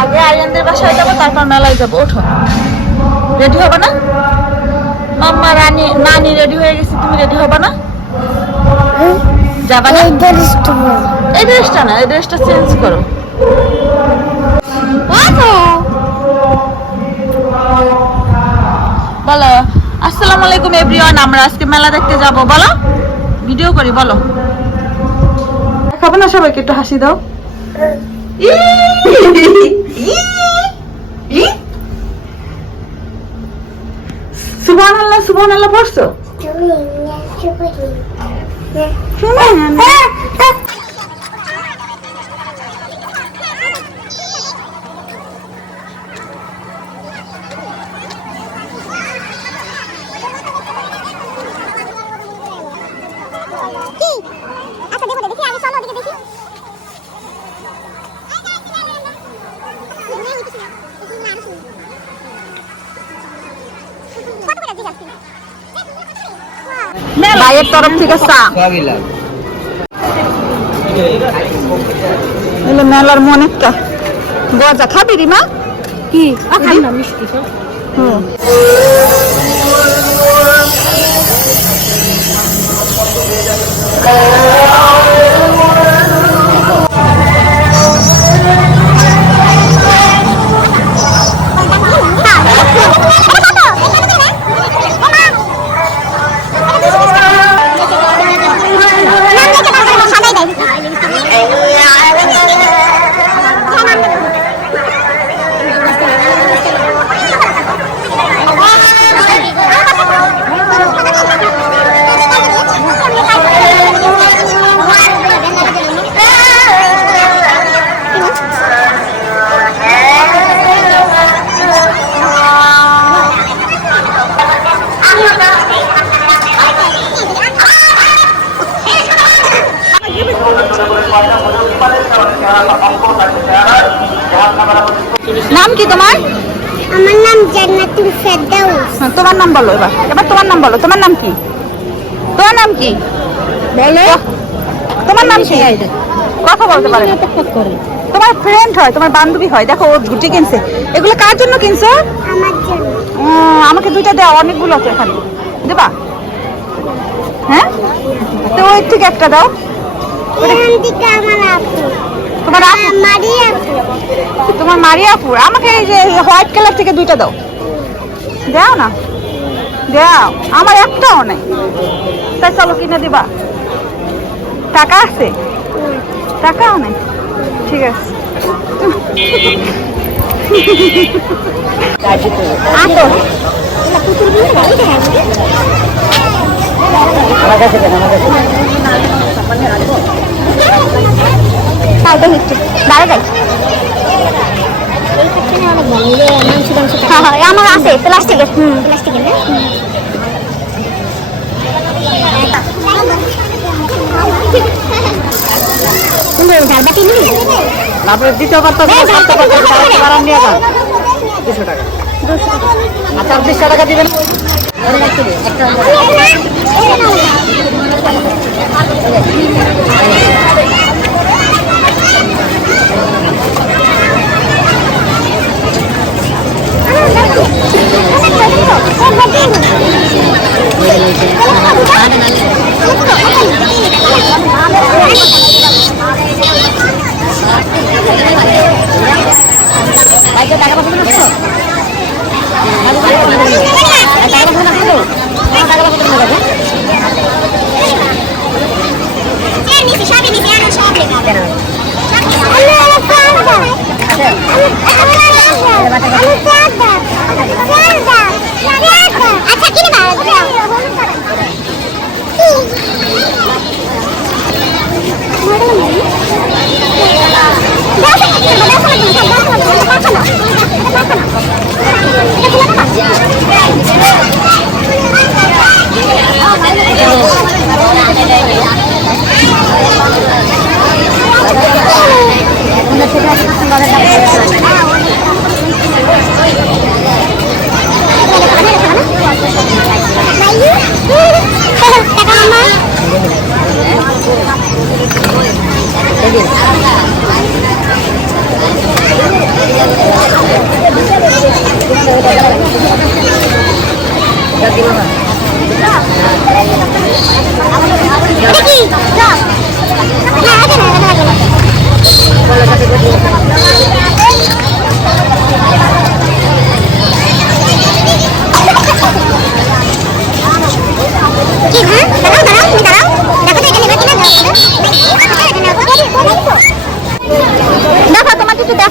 আগে আরিয়ানদের বাসায় যাবো, তারপর মেলায় যাবো। ওঠো, রেডি হবে না? মাম্মা রানী নানি রেডি হয়ে গেছে, তুমি রেডি হবে না? যাবা না? এই ড্রেসটা না, এই ড্রেসটা চেঞ্জ করো। বলো আসসালামু আলাইকুম এভরিওয়ান, আমরা আজকে মেলা দেখতে যাব। বলো, ভিডিও করি, বলো। দেখাবো না সবাইকে, একটু হাসি দাও। সুবহানাল্লাহ সুবহানাল্লাহ পড়ছো? ভাইয়ের তরফ থেকে চা। মেলার অনেকটা গজা খাবি রিমা? কি মিষ্টি? নাম কি তোমার? আমার নাম জান্নাতুল ফেরদাউস। তোমার নাম বলো এবার, তোমার নাম বলো। তোমার নাম কি? তোমার নাম কি বলো? তোমার নাম কি? কথা বলতে পারে না। তোমার ফ্রেন্ড হয়, তোমার বান্ধবী হয়। দেখো ও ঝুটি কিনছে। এগুলো কার জন্য কিনছো? আমার জন্য। আমাকে দুইটা দাও, অনেকগুলো আছে এখানে। দেবা? হ্যাঁ, তো ওই থেকে একটা দাও। তোমার তোমার মারিয়াপুর। আমাকে এই যে হোয়াইট কালার থেকে দুইটা দাও। দাও না, দাও। আমার একটাও নেই। তাই চলো কিনে দিবা। টাকা আছে? টাকাও নেই। ঠিক আছে। আমার আছে প্লাস্টিকের। দ্বিতীয়বার তো 200 টাকা। আচ্ছা 200 টাকা দিবেন।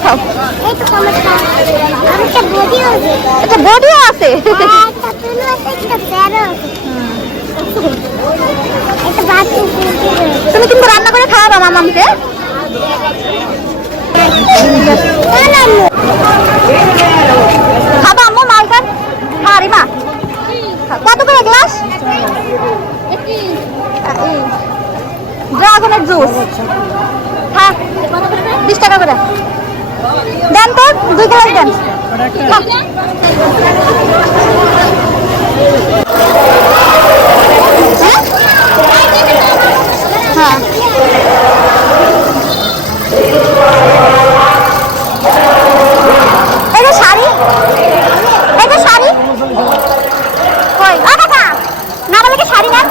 খাও। এই তো টমেটো একটা বডিও আছে আচ্ছা বডিও আছে। একটা তুলো আছে একটা প্যারো আছে একটা বাচ্চা তুমি কিন্তু রান্না করে খাওয়াবা মামামকে। খাবা আম্মু মালখান? হ্যাঁ রিমা কত করে গ্লাস? ড্রাগনের জুস হ্যাঁ 20 টাকা করে দেন তো, 2 গ্লাস দেন। হ্যাঁ এটা শাড়ি, এটা শাড়ি কই? ও কাকা না বলে কি শাড়ি নেন?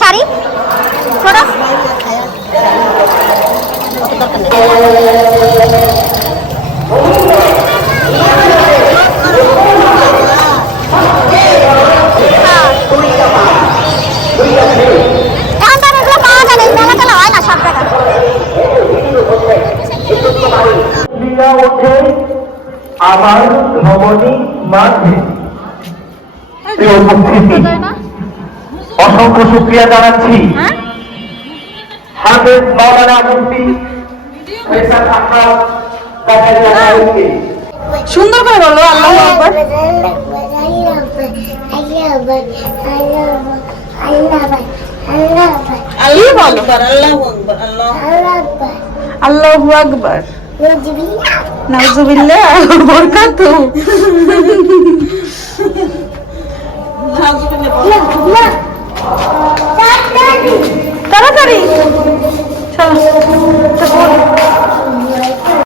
শাড়ি ছোট আমার ভবনী মাঝে অসংখ্য শুক্রিয়া জানাচ্ছি হাফেজ মাওলানা মুফতি ফয়সাল আহমদ কাকারিয়াকে। সুন্দর করে বলো আল্লাহু আকবার। কি বলো? আল্লাহু আকবার। নাউজুবিল্লাহ বরকাতুহু।